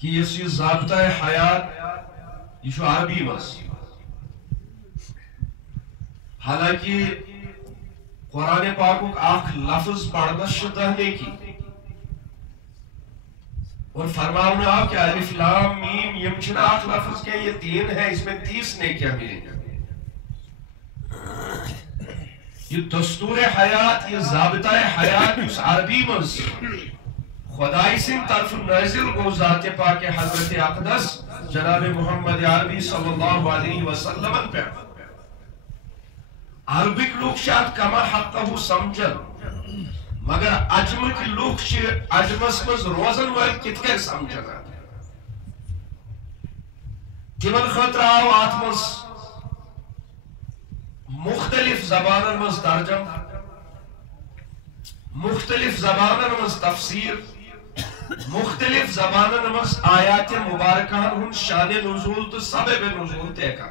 کہ یہ ضابطہ حیات یہ عربی مز حالانکہ قرآن پاک اخ لفظ پڑھنس دہنے کی اور فرماؤنا آپ کہ الف لام میم یہ چھنا اخ لفظ کے یہ 3 ہے اس میں 30 نیکیاں ملیں گے یہ دستور حیات یہ ضابطہ حیات اس عربی مز خدای سن طرف نازل گو ذات پاک حضرت اقدس جناب محمد عربی صلی اللہ علیہ وسلم پہ عربک لوگ شاید کما حقہ سمجھن مگر عجمک لوگ عجمس مز روزن وال کت کر سمجھنا تمن خطر آو آتمس مختلف زبانن مز ترجم مختلف زبانن مز تفسیر مختلف زبانن مز آیات مبارکہ ہن شان نزول تو سبب نزول دیکھا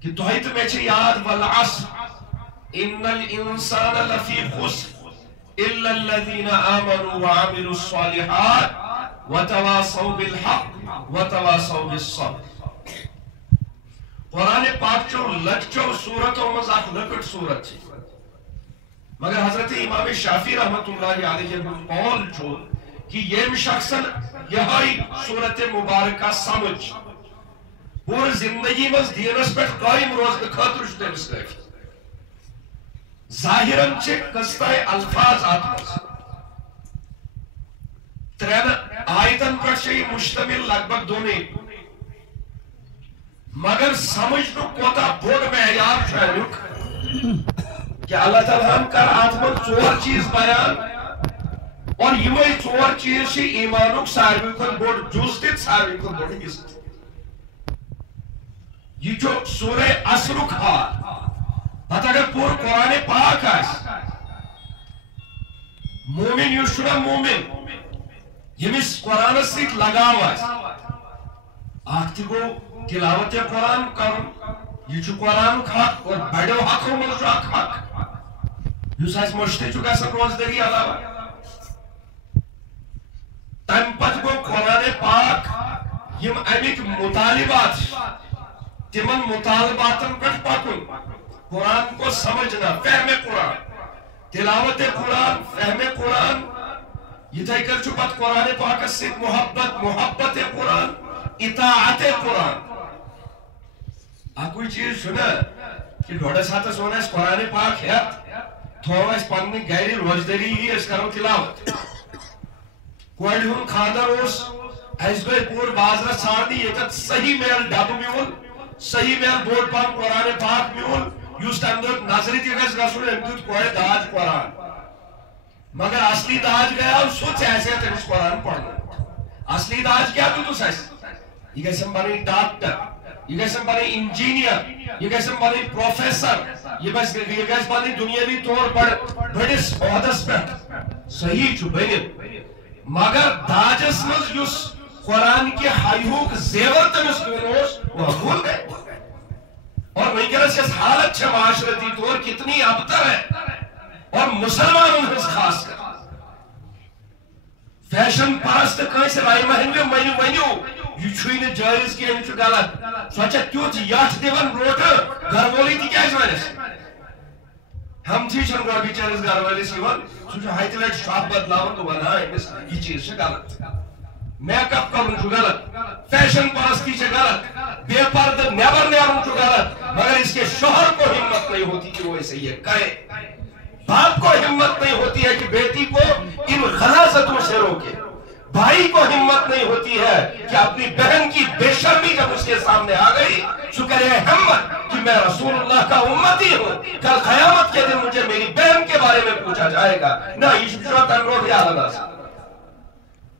کہ تو ہی تو میں چھے یاد والعصر ان الانسان لفی خسر الا الذین آمنوا وعملوا الصالحات وتواصوا بالحق وتواصوا بالصبر قرآن پاک چو لچو سورتوں مزاق لکٹ سورت چی مگر حضرت امام شافی رحمت اللہ علیہ قول چھو کہ یہ شخصا یہائی سورت مبارکہ سمجھ پور زندگی مز دینس پر قائم روز خاطر شدہ مسکر ظاہراً چھے قصہ الفاظ آتمز ترین آیتن پر چھے مشتمل لگ بھگ دونے مگر سمجھ نو کوتا بھوڑ معیار شاہدک کہ اللہ تعالیٰ ہم کر آتمن 4 چیز بیان اور یہ 4 چیز چھے ایمانک ساروی کن بوڑ جز دیت ساروی کن بوڑ حصت یہ جو سورہ اسرک حال پتہ اگر پور قرآن پاک آس مومن یشنا مومن یمس قرآن سیت لگاو آس آختی کو تلاوت قرآن کرن یہ جو قرآن حق اور بڑے حق ہو ملچو حق یوس آس مشتے چکا سن روزدگی علاوہ تم پت کو قرآن پاک یم امیک مطالبات تمن مطالباتن پر پاکن قرآن کو سمجھنا فہم قرآن تلاوت قرآن فہم قرآن یہ تھا کر چپت قرآن پاک سے محبت قرآن اطاعت قرآن آپ کوئی چیز سنا کہ ڈوڑے ساتھ سونا اس قرآن پاک ہے تھوڑا اس پانی گہری روزدری ہی اس کرو تلاوت کوئی ہم خاندر اس ایس گئے پور بازرہ ساردی یہ تک صحیح میل ڈابو میول صحیح میل بورڈ پاک قرآن پاک میول یوست اندر نظری تیگز رسول اندر کوئی داج قرآن مگر اصلی داج گیا اور سوچ ایسے ہے تیس قرآن پڑھنا اصلی داج کیا تو سیس یہ کیسے بنے ڈاکٹر یہ کیسے بنے انجینئر یہ کیسے بنے پروفیسر یہ کیسے بنے دنیاوی طور پر بڑس عہدس پر صحیح چھو بینن مگر داجس مز یوس قرآن کے حیوک زیور تنس کنوس وہ بھول گئے اور وینکرس اس حالت چھے معاشرتی طور کتنی ابتر ہے اور مسلمان انہیں خاص کر فیشن پرست کیسے رائی مہنگے مینیو یہ چھوئی نے جائز کیا انچو غلط سوچا کیوں تھی یاٹ دیون روٹ گھر بولی تھی کیا اس وجہ سے ہم تھی چھن گوڑ بیچار اس گھر والی سیون سوچا ہائی تلیٹ شاپ بدلاؤں تو بنا یہ چیز سے غلط میک اپ کرن چھو غلط فیشن پرستی چھے غلط بے پرد نیبر نیارن چھو غلط مگر اس کے شوہر کو ہمت نہیں ہوتی کہ وہ اسے یہ کہے باپ کو ہمت نہیں ہوتی ہے کہ بیٹی کو ان غلاظتوں سے روکے بھائی کو ہمت نہیں ہوتی ہے کہ اپنی بہن کی بے شرمی جب اس کے سامنے آ گئی شکر ہے ہمت کہ میں رسول اللہ کا امتی ہوں کل قیامت کے دن مجھے میری بہن کے بارے میں پوچھا جائے گا نہ عشق انروٹ یا اللہ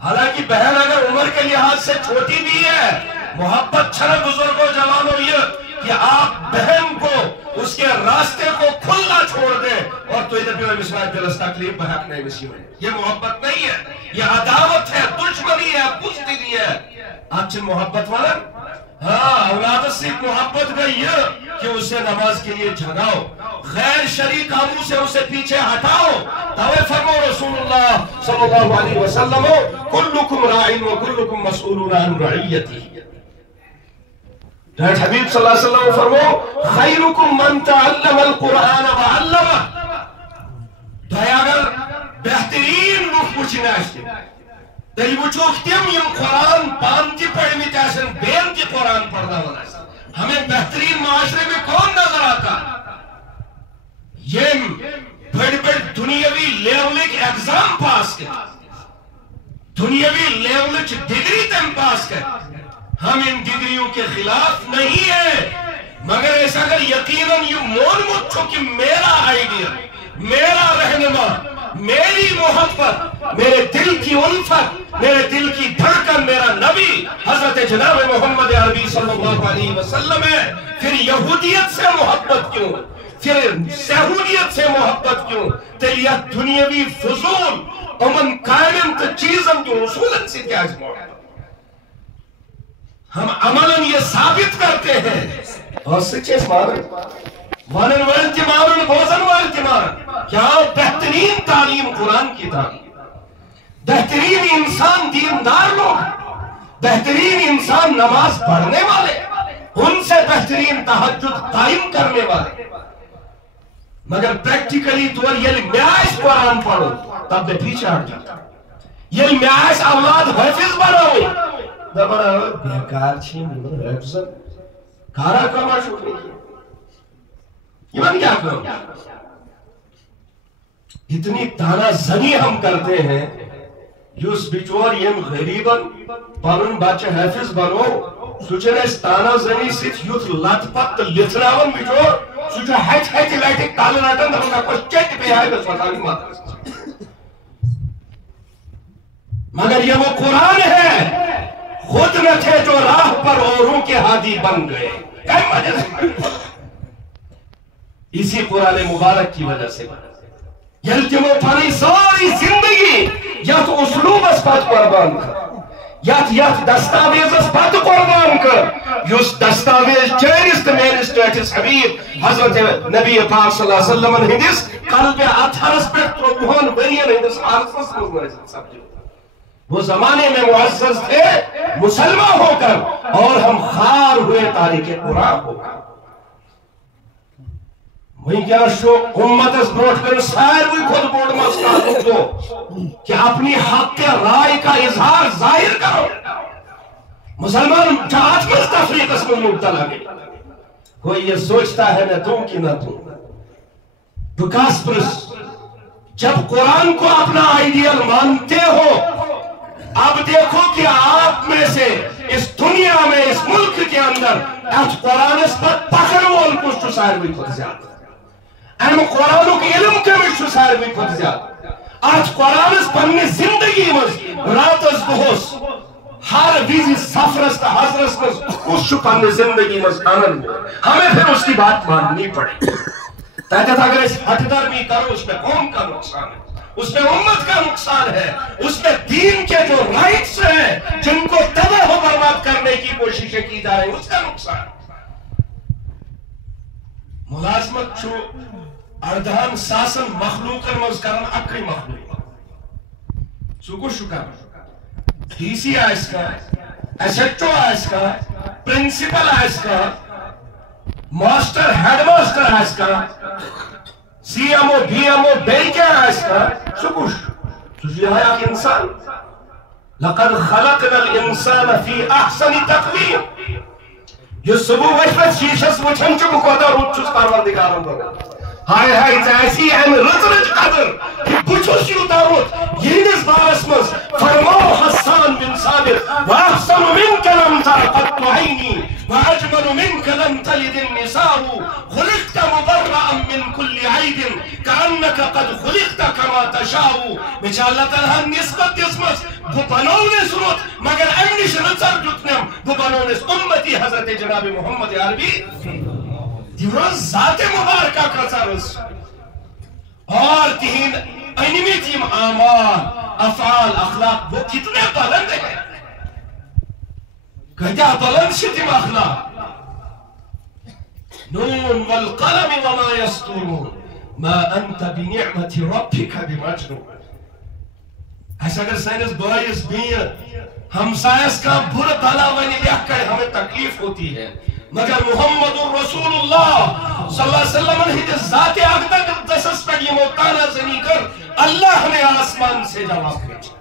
حالانکہ بہن اگر عمر کے لحاظ سے چھوٹی بھی ہے محبت چھنا بزرگوں جوانوں یہ کہ آپ بہن کو اس کے راستے کو کھلا چھوڑ دیں اور تو ادھر بھی میں مسئلہ دلس تکلیف بحق نہیں مسیح ہوئے یہ محبت نہیں ہے یہ عداوت ہے دشمنی ہے بزدلی ہے آپ چھن محبت والا ہاں اولاد سے محبت گئی کہ اسے نماز کے لیے جگاؤ، غیر شرعی کاموں سے اسے پیچھے ہٹاؤ۔ توے فرمو رسول اللہ صلی اللہ علیہ وسلم کلکم راعٍ وکلکم مسئولون عن رعیتہ۔ حبیب صلی اللہ علیہ وسلم فرمو خیرکم من تعلم القرآن وعلمہ۔ تو اگر بہترین لوگ وچھن آسن تیل وچھوک تم یم قرآن پان تی پڑھمت آسن بین تی قرآن پڑھناون آسن، ہمیں بہترین معاشرے میں کون نظر آتا؟ یم بڑی بڑی دنیاوی لیولک ایگزام پاس کر، دنیاوی لیولک ڈگری تم پاس کر۔ ہم ان ڈگریوں کے خلاف نہیں ہیں، مگر ایسا اگر یقیناً یہ مون مت چھو کہ میرا آئیڈیا، میرا رہنما، میری محبت، میرے دل کی الفت، میرے دل کی دھڑکن میرا نبی حضرت جناب محمد عربی صلی اللہ علیہ وسلم ہے، پھر یہودیت سے محبت کیوں، پھر سہولیت سے محبت کیوں؟ تیلیہ دنیاوی فضول امن قائم تو چیزن کی رسولت سے کیا اس محبت؟ ہم عملاً یہ ثابت کرتے ہیں اور سچے مانن والتی مانن بوزن والتی مانن کیا بہترین تعلیم قرآن کی تعلیم، بہترین انسان دیندار لوگ، بہترین انسان نماز پڑھنے والے، ان سے بہترین تہجد قائم کرنے والے، مگر پریکٹیکلی طور یہ میاس قرآن پڑھو تب دے پیچھے ہٹ جاتا، یہ میاس اولاد حفظ بناؤ دبنا بیکار چھیں حفظ کارا کما شکری یہ من کیا کرو؟ اتنی تانا زنی ہم کرتے ہیں یوس بچور یم غریباً پانن بچہ حفظ بنو سوچن اس تانا زنی سیت یوت لات پت لتراون بچور سوچن ہیچ ہیچ لائٹی تالن آٹن دبنا کچھ چیٹ پہ آئے بس وطانی مات مگر یہ وہ قرآن ہے خود نہ تھے جو راہ پر اوروں کے ہادی بن گئے، اسی قرآن مبارک کی وجہ سے یلتمو پھانی ساری زندگی یا تو اسلوب اس پات قربان کر یا دستاویز اس پات قربان کر یوس دستاویز چینست مینست ایٹس حبیب حضرت نبی پاک صلی اللہ علیہ وسلم ہندس قلب اتھرس پر تروہن ورین ہندس آرسس مزنائزن سب جو وہ زمانے میں معزز تھے مسلمان ہو کر اور ہم خار ہوئے تاریخ قرآن ہو کر وہی کیا شو امت اس بروٹ کر سائر ہوئی خود بورڈ مسکا دو کہ اپنی حق کے رائے کا اظہار ظاہر کرو۔ مسلمان جہاز میں تفریق اس میں مبتلا گئی، کوئی یہ سوچتا ہے نہ تم کی نہ تم بکاس پرس جب قرآن کو اپنا آئیڈیل مانتے ہو اب دیکھو کہ آپ میں سے اس دنیا میں اس ملک کے اندر ایت قرآن اس پر پکر وول کچھ سائر بھی خود زیادہ ایم قرآنوں کے علم کے مشو سائر بھی خود زیادہ آج قرآن اس پنی زندگی مز رات اس بہوس ہر ویزی سفرست حضرست مز اس شو پنی زندگی مز آنن ہمیں پھر اس کی بات ماننی پڑے تاکہ اگر اس حٹدر بھی کرو اس میں قوم کا نقصان ہے، اس میں امت کا نقصان ہے، اس میں دین کے جو رائٹس ہیں جن کو تباہ و برباد کرنے کی کوششیں کی جا رہی اس کا نقصان۔ ملازمت چھو اردہان ساسن مخلوق مز کرن اکری مخلوق سوکو شکر ڈی سی آئیس کا ایس ایچ او آئیس کا پرنسپل آئیس کا ماسٹر ہیڈ ماسٹر آئیس کا C M O B M O بیل کیا ہے اس کا سکوش تجھے ہے ایک انسان لقد خلقنا الانسان فی احسن تقویم یہ صبح وشفت شیشس وچھن چکو کودا روچ چس پروردگاروں پر ہائے ہائے ایسی اہم رزرج قدر کہ بچھوس یوں داروت یہ نس بارس مز فرمو حسان بن ثابت وَأَحْسَنُ مِنْكَ لَمْ تَرْقَتْ عَيْنِي وَأَجْمَلُ مِنْكَ لَمْ تَلِدِ النِّسَاءُ خُلِقْتَ مُبَرَّأً مِنْ كُلِّ عَيْبٍ كَأَنَّكَ قَدْ خُلِقْتَ كَمَا تَشَاءُ بچہ اللہ تعالیٰ نسبت اسمس وہ بنونے سنت مگر امنش رچر جتنم وہ بنونے امتی حضرت جناب محمد عربی دیوران ذات مبارکہ کا سرس اور تین انمی تیم اعمال افعال اخلاق وہ کتنے بلند ہیں کجا بلند شتیم اخلاق. نون والقلم وما يسطرون ما انت بنعمت ربك بمجنون. ایسا اگر سینس بائیس بین ہمسائس کا برا بلا ونی دیکھ کر ہمیں تکلیف ہوتی ہے، مگر محمد رسول اللہ صلی اللہ علیہ وسلم نے ذات اقدس پر یہ موتانا زنی کر اللہ نے آسمان سے جواب بھیجا.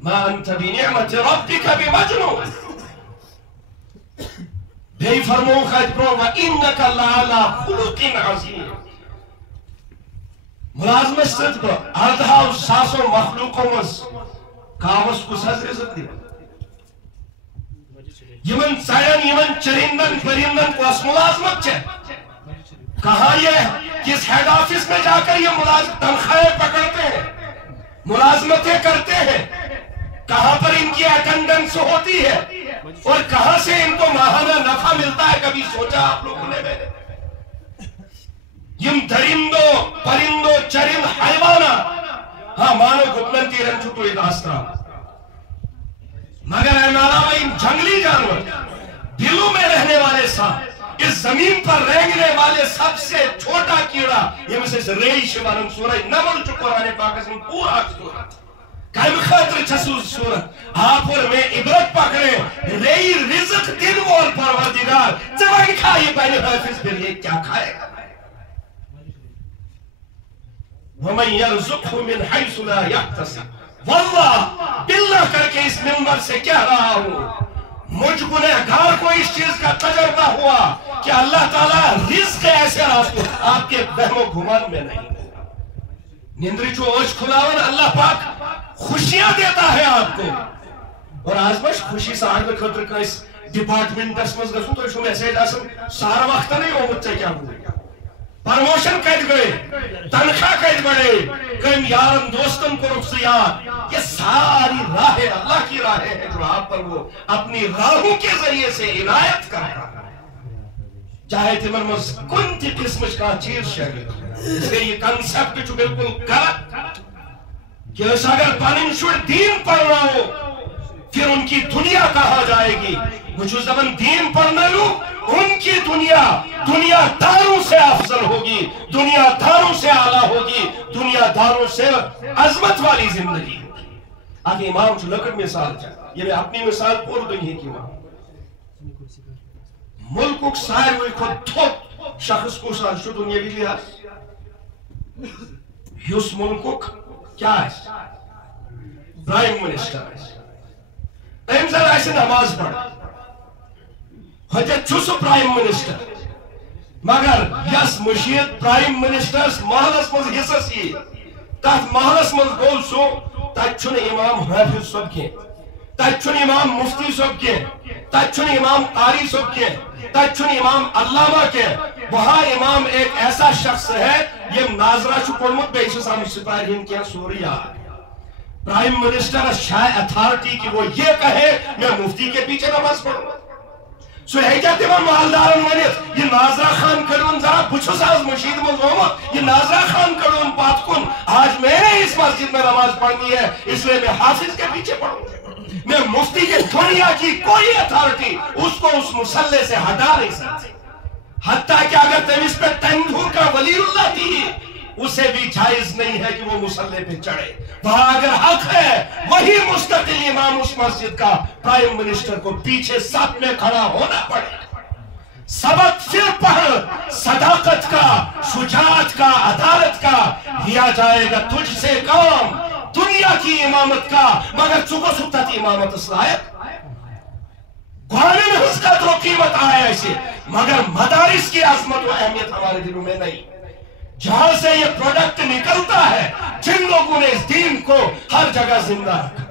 ما انت بنعمت ربك بمجنون. بے فرمون خواہد برو وَإِنَّكَ لَعَلَىٰ خُلُقٍ عَظِيمٍ. ملازمت ست کو اردہاو ساسو مخلوقوں مز کاوس کو سز رزق دی یمن سائن یمن چرندن پرندن کو اس ملازمت چھے. کہاں یہ کس ہیڈ آفس میں جا کر یہ ملازم تنخواہیں پکڑتے ہیں، ملازمتیں کرتے ہیں، کہاں پر ان کی اٹینڈنس ہوتی ہے اور کہاں سے ان کو ماہانہ نفع ملتا ہے، کبھی سوچا آپ لوگوں نے؟ میں یم درندو پرندو چرند حیوانا ہاں مانو گپنن تیرن چھتو اداستا، مگر اے علاوہ ان جنگلی جانور دلوں میں رہنے والے ساتھ اس زمین پر رہنے والے سب سے چھوٹا کیڑا یہ میں سے ریش وانم سورہ نمل جو قرآن پاک سے پورا سورت قائم خاطر چسوز سورت آپ اور میں عبرت پکڑے ری رزق دن وال پروردگار چوان کھائی پہنے حافظ پھر یہ کیا کھائے گا. وَمَنْ يَرْزُقْهُ مِنْ حَيْثُ لَا يَحْتَسِبُ. واللہ باللہ کر کے اس منبر سے کہہ رہا ہوں مجھ گنہگار کو اس چیز کا تجربہ ہوا کہ اللہ تعالیٰ رزق ایسے راستوں آپ کے وہم و گمان میں نہیں. نندری چو اوش کھلاون اللہ پاک خوشیاں دیتا ہے آپ کو. اور آزمش خوشی ساہر میں خطر کا اس ڈپارٹمنٹ دس مز گسوں تو شو میسیج آسن سارا وقت نہیں ہو مجھ سے کیا ہوئے، پرموشن قید گئے، تنخواہ قید بڑھے، کم یارم دوستم کو رخصیات. یہ ساری راہیں اللہ کی راہیں ہیں جو آپ پر وہ اپنی راہوں کے ذریعے سے عنایت کرتا ہے. چاہے تمر مز کنتی قسمش کا چیز شاگرد اس لیے یہ کنسپٹ جو بالکل غلط کہ اس اگر پانن شوڑ دین پڑھ رہا ہو پھر ان کی دنیا کہا جائے گی. مجھو زمن دین پڑھنا لوں ان کی دنیا داروں سے افضل ہوگی، دنیا داروں سے اعلیٰ ہوگی، دنیا داروں سے عظمت والی زندگی ہوگی. آگے امام جو لکڑ مثال چاہتا یہ میں اپنی مثال پور دنیا کی امام ملک سائر ہوئی خود تھوک شخص کو سال شو دنیا بھی لیا یس ملک کیا ہے پرائم منسٹر ہے امزر ایسے نماز پڑھا حجت چھو پرائم منسٹر مگر یس مشید پرائم منسٹرز محلس مز حصص یہ تحت محلس مز گول سو تحت چھن امام حافظ صاحب کے تحت چھن امام مفتی صاحب کے تحت چھن امام قاری صاحب کے تحت چھن امام علامہ کے. وہاں امام ایک ایسا شخص ہے یہ ناظرہ چھو پڑھمت بے اسے سامنے سپاہر ہند کیا سوریا پرائم منسٹر شاہ اتھارٹی کی وہ یہ کہے میں مفتی کے پیچھے نماز پڑھوں. سو ہے کیا تمام محلدارن ونیت یہ ناظرہ خان کڑون ذرا بچھو ساز مشید مزومت یہ ناظرہ خان کڑون پات کن آج میں نے اس مسجد میں نماز پڑھنی ہے اس لئے میں حافظ کے پیچھے پڑھوں گا. میں مفتی کے دنیا کی کوئی اتھارٹی اس کو اس مسلح سے ہٹا نہیں سکتی. حتیٰ کہ اگر تم اس پہ تندور کا ولی اللہ تھی اسے بھی جائز نہیں ہے کہ وہ مسلح پہ چڑھے. وہاں اگر حق ہے وہی مستقل امام اس مسجد کا پرائم منسٹر کو پیچھے ساتھ میں کھڑا ہونا پڑے. سبق پھر پڑھ صداقت کا، شجاعت کا، عدالت کا لیا جائے گا تجھ سے کام دنیا کی امامت کا مگر چکو سکتا تھی امامت اسلائق قرآن میں اس کا تو قیمت آیا ایسے مگر مدارس کی عظمت و اہمیت ہمارے دلوں میں نہیں. جہاں سے یہ پروڈکٹ نکلتا ہے جن لوگوں نے اس دین کو ہر جگہ زندہ رکھا.